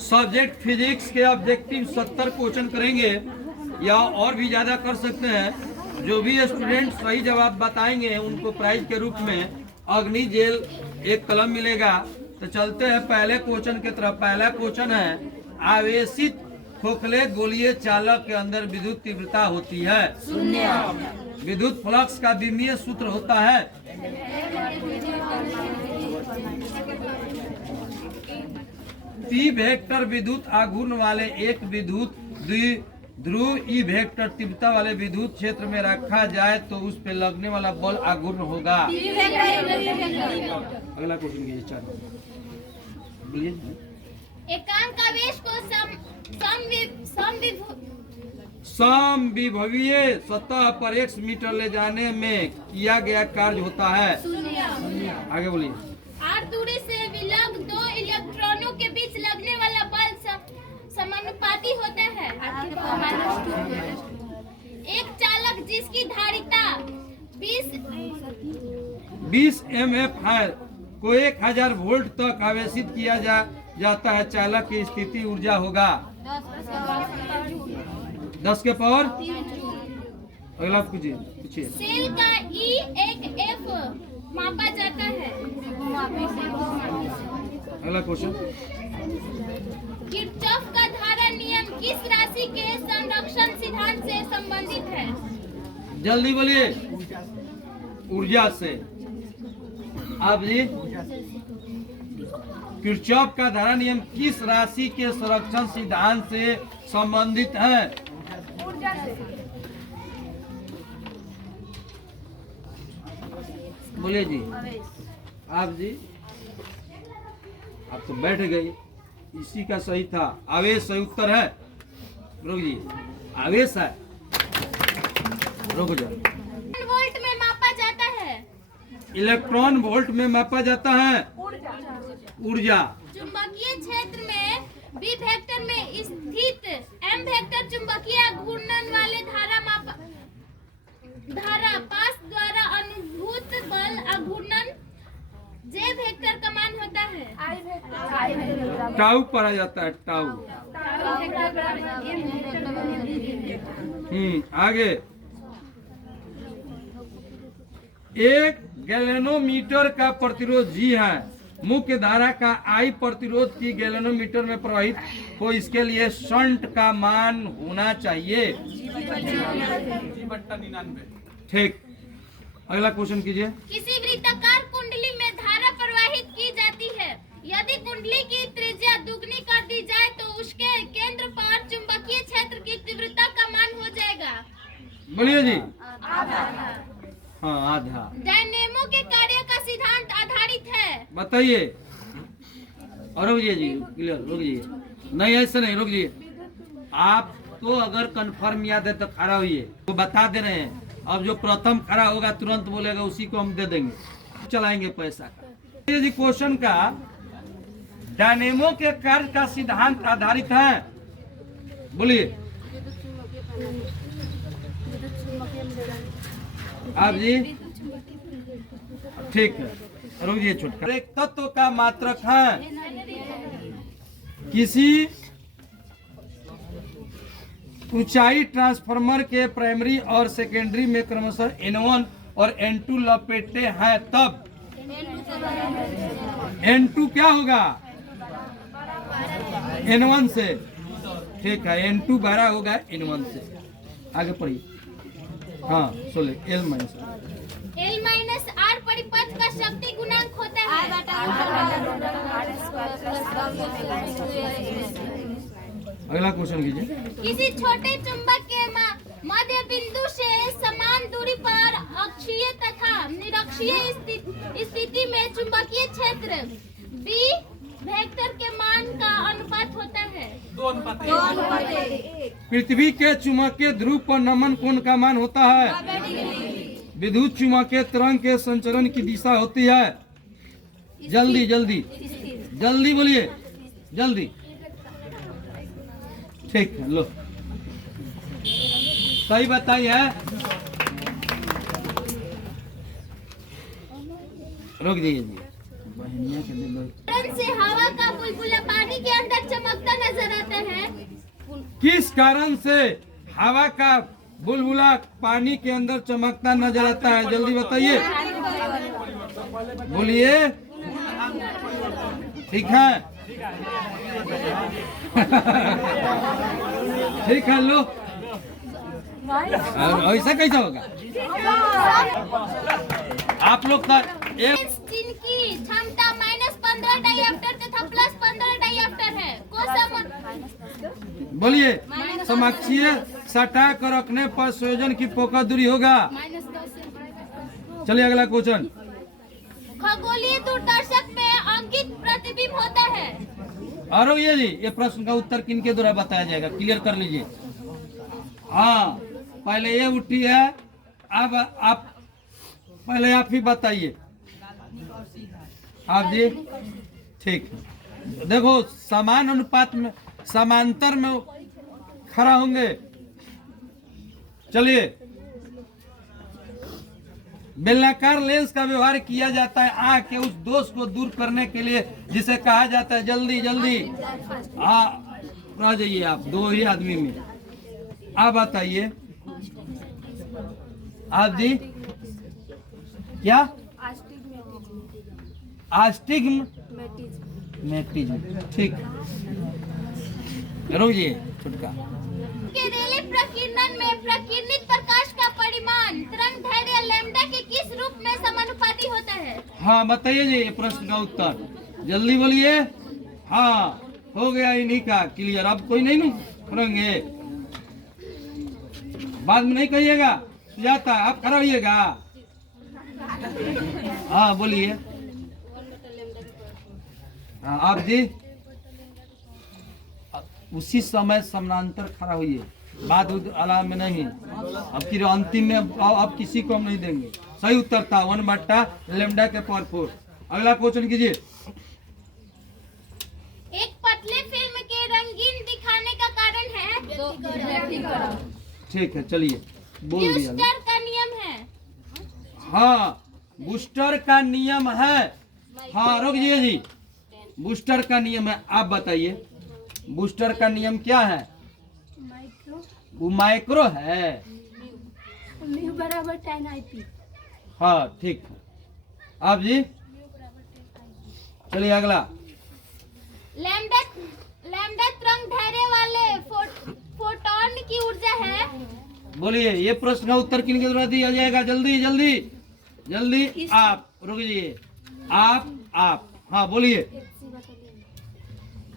Subject physics के objective 70 question करेंगे या और भी ज़्यादा कर सकते हैं। जो भी स्टूडेंट सही जवाब बताएंगे उनको प्राइज के रूप में अग्नि जेल एक कलम मिलेगा। तो चलते हैं पहले क्वेश्चन की तरफ। पहला क्वेश्चन है, आवेशित खोखले गोलीय चालक के अंदर विद्युत तीव्रता होती है शून्य। विद्युत फ्लक्स का विमीय सूत्र होता है पी वेक्टर। विद्युत आघूर्ण वाले एक विद्युत द्विध्रुव ई वेक्टर तीव्रता वाले विद्युत क्षेत्र में रखा जाए तो उस पे लगने वाला बल आघूर्ण होगा। अगला क्वेश्चन कीजिए, चार बोलिए। एकांक आवेश को समविभवीय सतह पर x मीटर ले जाने में किया गया कार्य होता है। आगे बोलिए। r दूरी से विलग दो इलेक्ट्रॉनों के बीच लगने वाला बल समानुपाती होता है। एक चालक जिसकी धारिता 20 mF है को 1000 वोल्ट तक आवेशित किया जाता है। चालक की स्थिति ऊर्जा होगा 10 के पावर। अगला पूछिए। सेल का E एक F मापा जाता है। अगला क्वेश्चन। किरचॉफ का धारा नियम किस राशि के संरक्षण सिद्धांत से संबंधित है? जल्दी बोलिए। ऊर्जा से। आप जी, किरचॉफ का धारा नियम किस राशि के संरक्षण सिद्धांत से संबंधित है? ऊर्जा से। बोलिए जी। आप जी, आप तो बैठ गए। इसी का सही था, आवेश सही उत्तर है। रुक जी, आवेश है। रुक जाओ। वोल्ट में मापा जाता है। इलेक्ट्रॉन वोल्ट में मापा जाता है ऊर्जा। चुंबकीय क्षेत्र में बी वेक्टर में स्थित एम वेक्टर चुंबकीय घूर्णन वाले धारा पास द्वारा अनुभूत बल आघूर्णन जे वेक्टर का मान होता है। टाउ पढ़ा जाता है, टाउ। आगे। एक गैल्वेनोमीटर का प्रतिरोध जी है। मुख्य धारा का I प्रतिरोध की गैल्वेनोमीटर में प्रवाहित हो, इसके लिए शंट का मान होना चाहिए। ठीक। अगला क्वेश्चन कीजिए। किसी वृत्ताकार कुंडली में धारा प्रवाहित की जाती है। यदि कुंडली की त्रिज्या दुगनी कर दी जाए तो उसके केंद्र पर चुंबकीय क्षेत्र की तीव्रता का मान हो जाएगा। बोलिए जी। हाँ, आधा। डायनेमो के कार्य का सिद्धांत आधारित है। बताइए। और रुकिए जी, क्लियर। रुकिए, नहीं ऐसे नहीं, रुकिए। आप तो अगर कंफर्म याद है तो खड़ा होइए, वो बता दे रहे हैं। अब जो प्रथम खड़ा होगा तुरंत बोलेगा, उसी को हम दे देंगे, चलाएंगे पैसा का। ये जी क्वेश्चन का, डायनेमो के कार्य का सिद्धांत आधारित है। बोलिए आप जी। ठीक है, रुकिए। छुटका एक तत्व का मात्रक है। किसी ऊंचाई ट्रांसफार्मर के प्राइमरी और सेकेंडरी में क्रमशः N1 और N2 लपेटे हैं, तब N2 क्या होगा? N1 से। ठीक है, N2 बड़ा होगा N1 से। आगे पढ़िए। हाँ, सोले L माइनस R परिपथ का शक्ति गुणांक होता है। अगला क्वेश्चन कीजिए। किसी छोटे चुंबक के मध्य बिंदु से समान दूरी पर अक्षीय तथा निरक्षीय स्थिति में चुंबकीय क्षेत्र B वेक्टर के मान का अनुपात होता है 2:1। पृथ्वी के चुंबकीय ध्रुव पर नमन कोण का मान होता है। विद्युत चुंबकीय तरंग के संचरण की दिशा होती है। जल्दी जल्दी जल्दी बोलिए, जल्दी। ठीक है, लो सही बताइए। रोक दीजिए। से हवा का बुलबुला पानी के अंदर चमकता कारण से हवा का बुलबुला पानी के अंदर चमकता नजर आता है? जल्दी बताइए, बोलिए। ठीक है, ठीक है, लो। ऐसा कैसा होगा? आप लोग का एक जिनकी क्षमता -15 डाइऑप्टर तथा +15 डाइऑप्टर है को बोलिए। समाक्षीय सटा कर रखने पर संयोजन की फोकस दूरी होगा। चलिए अगला क्वेश्चन। खगोलीय दूरदर्शक में अंकित प्रतिबिंब होता है। और ये प्रश्न का उत्तर किनके द्वारा बताया जाएगा? क्लियर कर लीजिए। हाँ, पहले ये उठी है, अब आप पहले आप ही बताइए। आप जी, ठीक। देखो, समान अनुपात में समांतर में खड़ा होंगे। चलिए, बेलनाकार लेंस का व्यवहार किया जाता है आंख के उस दोष को दूर करने के लिए जिसे कहा जाता है, जल्दी जल्दी आ जाइए आप, दो ही आदमी में। आप बताइए, आप जी क्या? आस्टिग्मेटिज्म, ठीक। रुकिए छुटका। रेले प्रकीर्णन में प्रकीर्णित प्रकाश का परिमाण तरंगदैर्घ्य लैम्डा के किस रूप में समानुपाती होता है? हाँ, बताइए जी ये प्रश्न का उत्तर, जल्दी बोलिए। हाँ, हो गया इन्हीं का क्लियर। अब कोई नहीं करेंगे, बाद में नहीं कहिएगा, जाता आप खड़ा होइएगा। हाँ बोलिए। हाँ, आप जी उसी समय समानांतर खड़ा होइए, बाद अलावा में नहीं। अब फिर अंतिम में अब किसी को हम नहीं देंगे। सही उत्तर था 1/λ के पावर 4। अगला क्वेश्चन कीजिए। एक पतले फिल्म के रंगीन दिखाने का कारण है? ठीक है, चलिए बोल दिया। ब्यूस्टर का नियम है। हाँ, बूस्टर का नियम है। हाँ, रुकिए जी, बूस्टर का नियम है। आप बताइए बूस्टर का नियम क्या है? वो माइक्रो है। बराबर 10 हाँ, ठीक है। आप जी चलिए अगला। लैम्डा तरंगदैर्घ्य वाले फोटोन की ऊर्जा है। बोलिए, ये प्रश्न का उत्तर किनके द्वारा दिया जाएगा? जल्दी जल्दी जल्दी। आप रुकिए, आप हाँ बोलिए।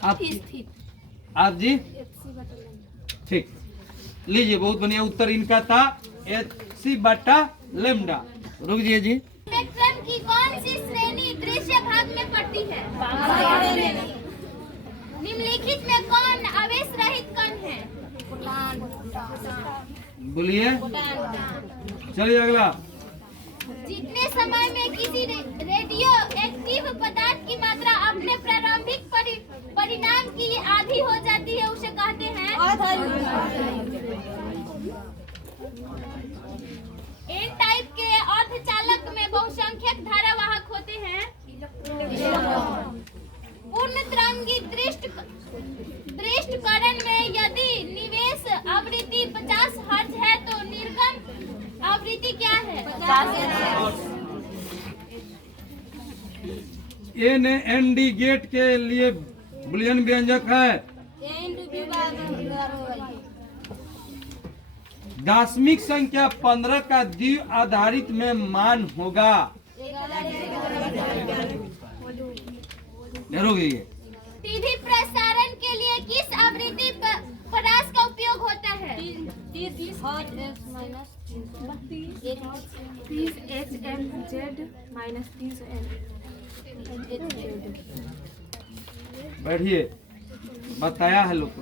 आप जी ठीक, लीजिए, बहुत बढ़िया उत्तर इनका था hc/λ। रुक जी। स्पेक्ट्रम की कौन सी श्रेणी दृश्य भाग में पड़ती है? निम्नलिखित में कौन आवेश रहित कण है? बोलिए। चलिए अगला। जितने समय में किसी रेडियो एक्टिव पदार्थ की मात्रा अपने प्रारंभिक परिणाम की आधी हो जाती है उसे कहते हैं? एन टाइप के अर्धचालक में बहुसंख्यक धारावाहक होते हैं। पूर्ण तरंगी दृष्टिकरण में यदि निवेश आवृत्ति 50 हर्ट्ज है तो निर्गम आवृत्ति क्या है? ND गेट के लिए बुलियन व्यंजक है। दशमिक संख्या 15 का द्वि आधारित में मान होगा। टीवी प्रसारण के लिए किस आवृत्ति परास का उपयोग होता है? 30 HMZ -30M। बैठिए, बताया है लोग को।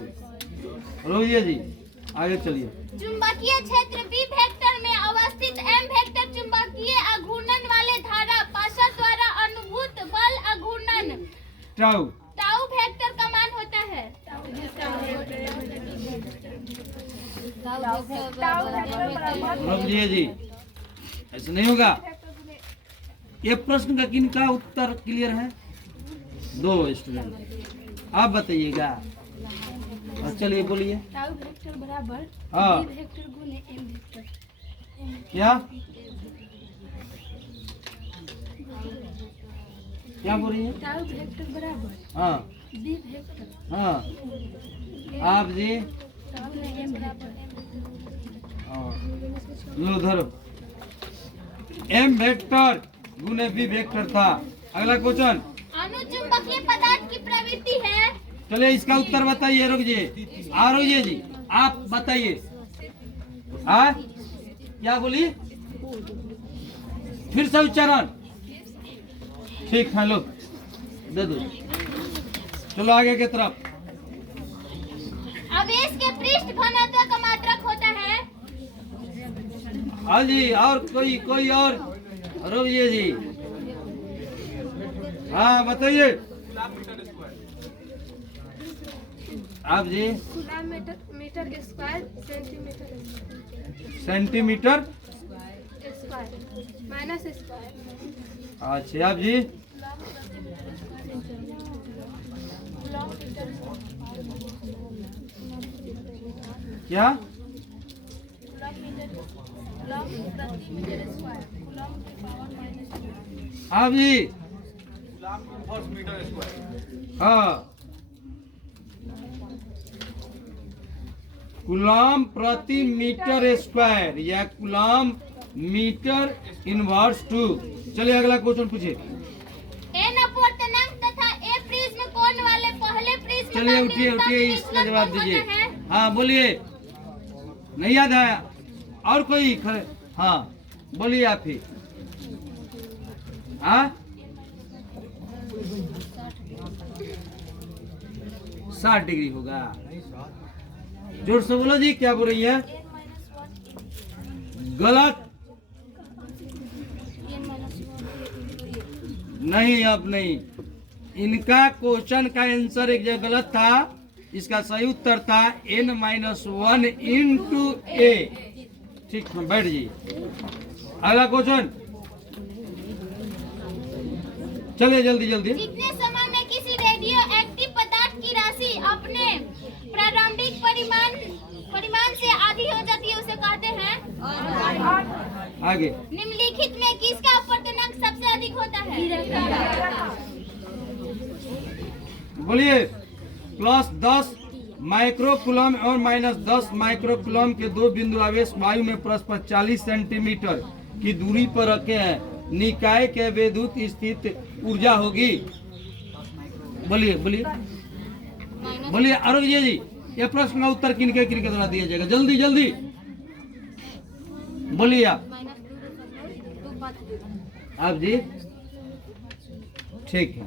रोहिए जी आगे चलिए। चुंबकीय क्षेत्र बी वेक्टर में अवस्थित एम वेक्टर चुंबकीय आघूर्णन वाले धारा पाशर द्वारा अनुभूत बल आघूर्णन टाउ वेक्टर का मान होता है। रोहिए जी, ऐसा नहीं होगा। ये प्रश्न का किनका उत्तर क्लियर है? 2 स्टूडेंट। आप बताइएगा। चलिए बोलिए। टाउ वेक्टर बराबर हाँ। b वेक्टर गुने m वेक्टर। क्या क्या बोल रही है? टाउ वेक्टर बराबर हाँ b वेक्टर हाँ आप जी टाउ में m बराबर हाँ, लो धरो। एम वेक्टर गुने बी वेक्टर था। अगला क्वेश्चन। अनुचुंबकीय पदार्थ की प्रवृत्ति है। चलिए इसका उत्तर बताइए। रुकिए रुकिए जी, आप बताइए। हाँ क्या बोली? फिर से उच्चारण। ठीक है, लो दे दो। चलो आगे की तरफ। आवेश के पृष्ठ घनत्व का मात्रक होता है। हाँ जी, और कोई और? रुकिए जी, हाँ बताइए आप जी। Coulomb metre square centimetre square minus square अच्छा आप जी। क्या आप जी? हाँ कूलम प्रति मीटर स्क्वायर या कूलम मीटर इनवर्स 2। चलिए अगला क्वेश्चन पूछिए। एन अपवर्तनांक तथा ए प्रिज्म कोण वाले पहले प्रिज्म चलिए का उठिए न्यूनतम उठिए, इसका विचलन जवाब कोण दीजिए। होता है? हाँ बोलिए। नहीं याद आया? और कोई हाँ बोलिए आप ही। हाँ 60 डिग्री होगा। जोर से बोलो जी, क्या बोल रही है? गलत। नहीं अब नहीं, इनका क्वेश्चन का आंसर एक जगह गलत था। इसका सही उत्तर था n-1 इंटू ए। ठीक है, बैठ जाइए। अगला क्वेश्चन। चलिए जल्दी जल्दी। जितने समय में किसी रेडियो एक्टिव पदार्थ की राशि अपने प्रारंभिक परिमाण से आधी हो जाती है उसे कहते हैं। आगे निम्नलिखित में किसका अपवर्तनांक सबसे अधिक होता है? बोलिए। +10 माइक्रोकूलम और -10 माइक्रोकूलम के दो बिंदु आवेश वायु में परस्पर 40 सेंटीमीटर की दूरी पर रखे हैं। निकाय के विद्युत स्थित ऊर्जा होगी। बोलिए बोलिए बोलिए अरुण जी, ये प्रश्न का उत्तर किनके द्वारा दिया जाएगा? जल्दी जल्दी बोलिए आप जी। ठीक है।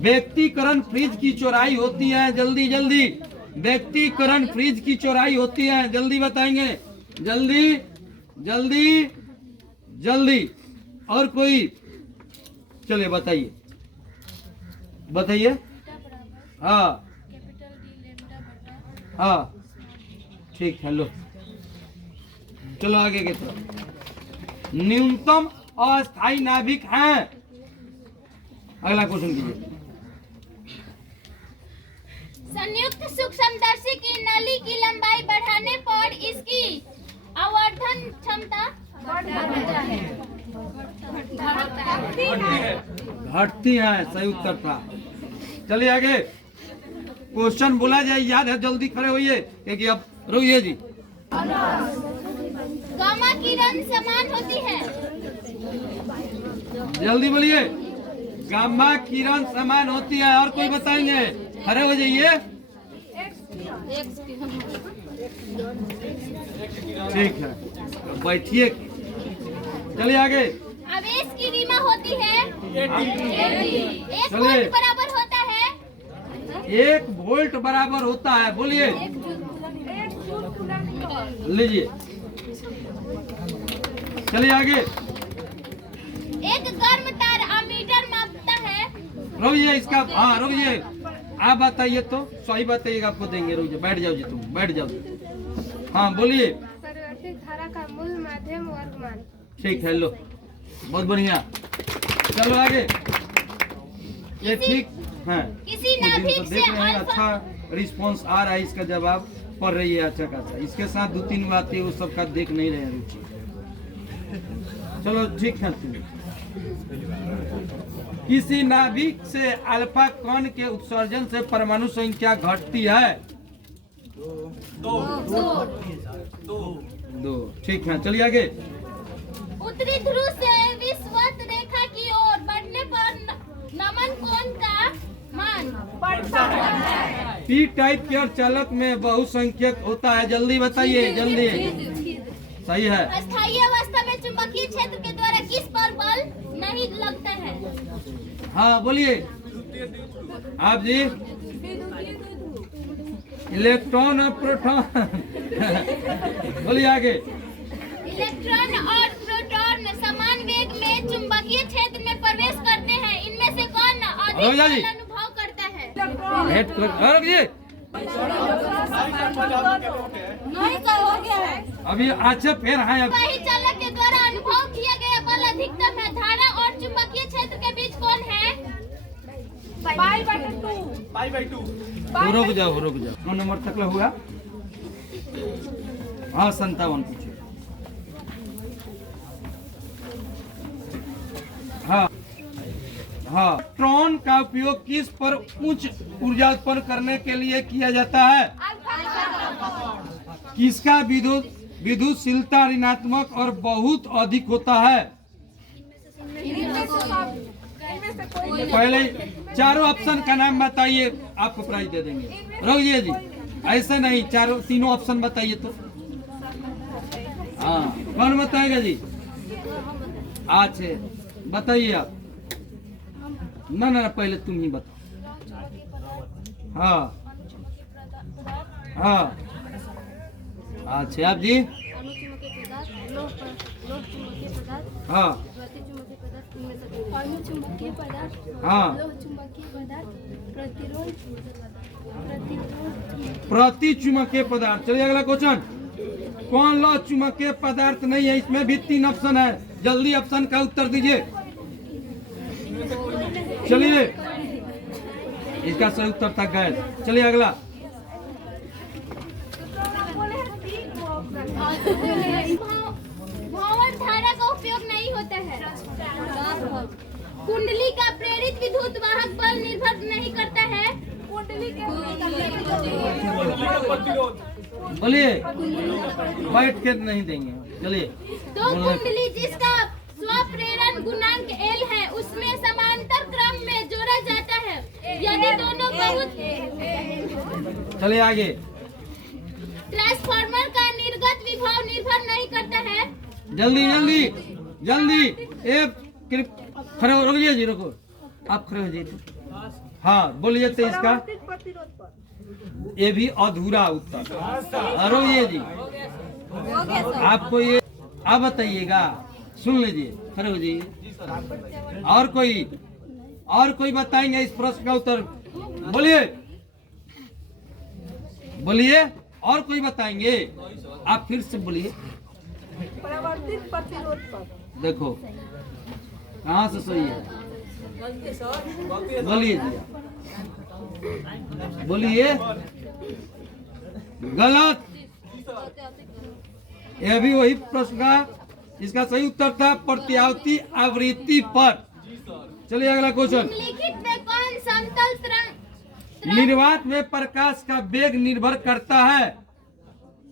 व्यक्तिकरण फ्रिज की चौड़ाई होती है। जल्दी जल्दी। व्यक्तिकरण फ्रिज की चौड़ाई होती है। जल्दी बताएंगे। जल्दी जल्दी जल्दी। और कोई? चलिए बताइए बताइए। हाँ हाँ ठीक है, लो चलो आगे की तरफ। न्यूनतम अस्थायी नाभिक है। अगला क्वेश्चन कीजिए। संयुक्त सूक्ष्मदर्शी की नली की लंबाई बढ़ाने पर इसकी आवर्धन क्षमता घटती है। सही उत्तर था। चलिए आगे। क्वेश्चन बोला जाए, याद है? जल्दी खड़े होइए क्योंकि अब रुकिए जी। गामा किरण समान होती है। जल्दी बोलिए। गामा किरण समान होती है। और कोई बताएंगे? खड़े हो जाइए। ठीक है, बैठिए। चलिए आगे। आवेश की विमा होती है। एक चलिए। वोल्ट बराबर होता है। 1 वोल्ट बराबर होता है। बोलिए। लीजिए। चलिए आगे। एक गर्म तार अमीटर मापता है। रुकिए इसका। हाँ रुकिए, आप बताइए तो सही बताइएगा, आपको देंगे। रुकिए, बैठ जाओ जी, तुम बैठ जाओ। हाँ बोलिए। परिवर्तित धारा का मूल माध्यम वर्गमान। ठीक है, लो बहुत बढ़िया। चलो आगे। ये ठीक है। किसी कुछ दिन नाभिक तो से देख रहे हैं, अल्फा अच्छा रिस्पॉन्स आ रहा है, इसका जवाब पढ़ रही है अच्छा खासा। इसके साथ 2-3 बातें वो सब का देख नहीं रहे रुचि। चलो ठीक है। किसी नाभिक से अल्फा कण के उत्सर्जन से परमाणु संख्या घटती है? 2। ठीक है, चलिए आगे। उत्तरी ध्रुव से विषुवत रेखा की ओर बढ़ने पर नमन कोण का मान बढ़ता है। पी टाइप के अर्धचालक में बहुसंख्यक होता है, जल्दी बताइए, जल्दी। सही है। अस्थायी अवस्था में चुंबकीय क्षेत्र के द्वारा किस पर बल नहीं लगता है? हाँ बोलिए आप जी। इलेक्ट्रॉन और प्रोटॉन। बोलिए आगे। इलेक्ट्रॉन और प्रोटॉन समान वेग में चुंबकीय क्षेत्र में प्रवेश करते हैं। इनमें से कौन अधिक बल अनुभव करता है? अभी अच्छा फिर है। वही चालक के द्वारा अनुभव किया गया बल अधिकतम है। धारा और चुंबकीय क्षेत्र के बीच कौन है? रुक जाओ रुक जाओ। 9 नंबर तक हुआ। हाँ 57 पूछे। हाँ हाँ। इलेक्ट्रॉन का उपयोग किस पर उच्च ऊर्जा उत्पन्न करने के लिए किया जाता है? किसका विद्युतशीलता ऋणात्मक और बहुत अधिक होता है? पहले चारों ऑप्शन का नाम बताइए, आपको प्राइज दे देंगे। रोगिए जी, ऐसे नहीं, तीनों ऑप्शन बताइए तो। हाँ कौन बताएगा जी? अच्छा बताइए आप। ना पहले तुम ही बताओ। हाँ हाँ अच्छा आप जी। हाँ चुंबकीय पदार्थ, हाँ चुंबकीय पदार्थ, प्रति चुंबकीय पदार्थ। चलिए अगला क्वेश्चन। कौन लो चुंबकीय पदार्थ नहीं है? इसमें भी 3 ऑप्शन है, जल्दी ऑप्शन का उत्तर दीजिए। चलिए इसका सही उत्तर था गैस। चलिए अगला। भंवर धारा का उपयोग नहीं होता है। कुंडली का प्रेरित विद्युत वाहक बल निर्भर नहीं करता है। बोलिए, बैठ के नहीं देंगे। चलिए। तो कुंडली जिसका स्वप्रेरण गुणांक L है उसमें समांतर क्रम में जोड़ा जाता है। यदि दोनों बहुत। चलिए आगे। ट्रांसफार्मर का निर्गत विभव निर्भर नहीं करता है। जल्दी जल्दी जल्दी। खड़े हो, रुकिए जी, रुको आप खड़े हो जाइए। हाँ बोलिए तो इसका ये भी अधूरा उत्तर। रुकिए जी, आपको ये आप बताइएगा। सुन लीजिए, खड़े हो जाइए। और कोई बताएंगे इस प्रश्न का उत्तर? बोलिए बोलिए, और कोई बताएंगे? आप फिर से बोलिए। परावर्तित प्रतिरोध पर। देखो कहाँ से सही है? बोलिए जी, बोलिए। गलत। यह भी वही प्रश्न का इसका सही उत्तर था प्रत्यावर्ती आवृत्ति पर। चलिए अगला क्वेश्चन। निम्नलिखित में कौन समतल तरंग निर्वात में प्रकाश का वेग निर्भर करता है?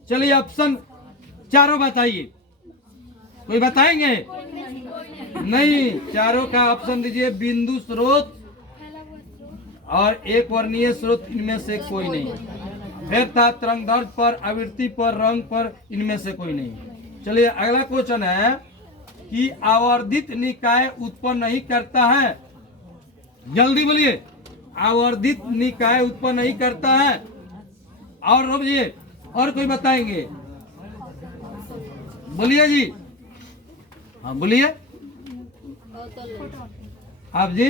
चलिए ऑप्शन चारों बताइए। कोई बताएंगे? नहीं, चारों का ऑप्शन दीजिए। बिंदु स्रोत और एक वर्णीय स्रोत, इनमें से कोई नहीं। फिर था तरंगदैर्घ्य पर, आवृत्ति पर, रंग पर, इनमें से कोई नहीं। चलिए अगला क्वेश्चन है कि आवर्धित निकाय उत्पन्न नहीं करता है। जल्दी बोलिए। आवर्धित निकाय उत्पन्न नहीं करता है। और रुकिए, और कोई बताएंगे? बोलिए जी। हाँ बोलिए आप जी।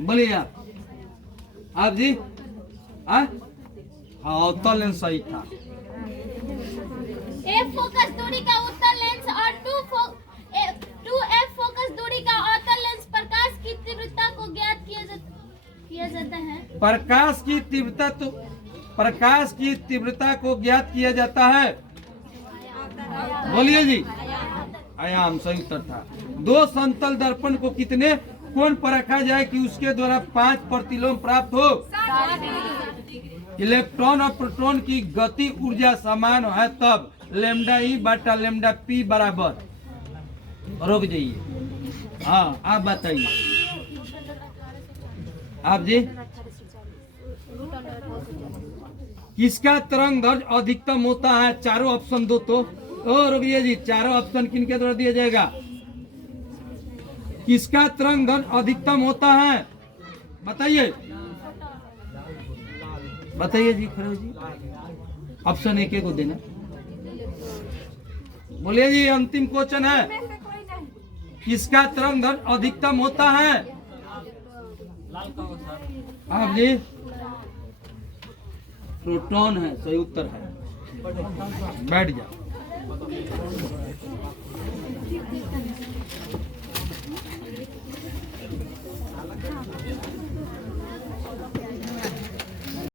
बोलिए आप जी। हाँ उत्तर लेंस सही था। F फोकस दूरी का उत्तल लेंस और 2F फोकस दूरी का अवतल लेंस प्रकाश की तीव्रता को ज्ञात किया जाता है। किया जाता है? प्रकाश की तीव्रता को ज्ञात किया जाता है। बोलिए जी। आयाम सही उत्तर था। दो समतल दर्पण को कितने कोण पर रखा जाए कि उसके द्वारा 5 प्रतिलोम प्राप्त हो? इलेक्ट्रॉन और प्रोटॉन की गति ऊर्जा समान है तब लैम्डा ई बटा लैम्डा पी बराबर। रुक जाइए। हाँ आप बताइए। आप जी किसका तरंग दैर्ध्य अधिकतम होता है? चारों ऑप्शन दो तो। रुकिए जी, चारों ऑप्शन किनके द्वारा दिया जाएगा? किसका तरंग दैर्ध्य अधिकतम होता है? बताइए बताइए जी, खड़े जी। ऑप्शन एक एक को देना। बोलिए जी, अंतिम क्वेश्चन है। किसका तरंग दैर्ध्य अधिकतम होता है? आप जी प्रोटॉन है, सही उत्तर है। बैठ जाओ।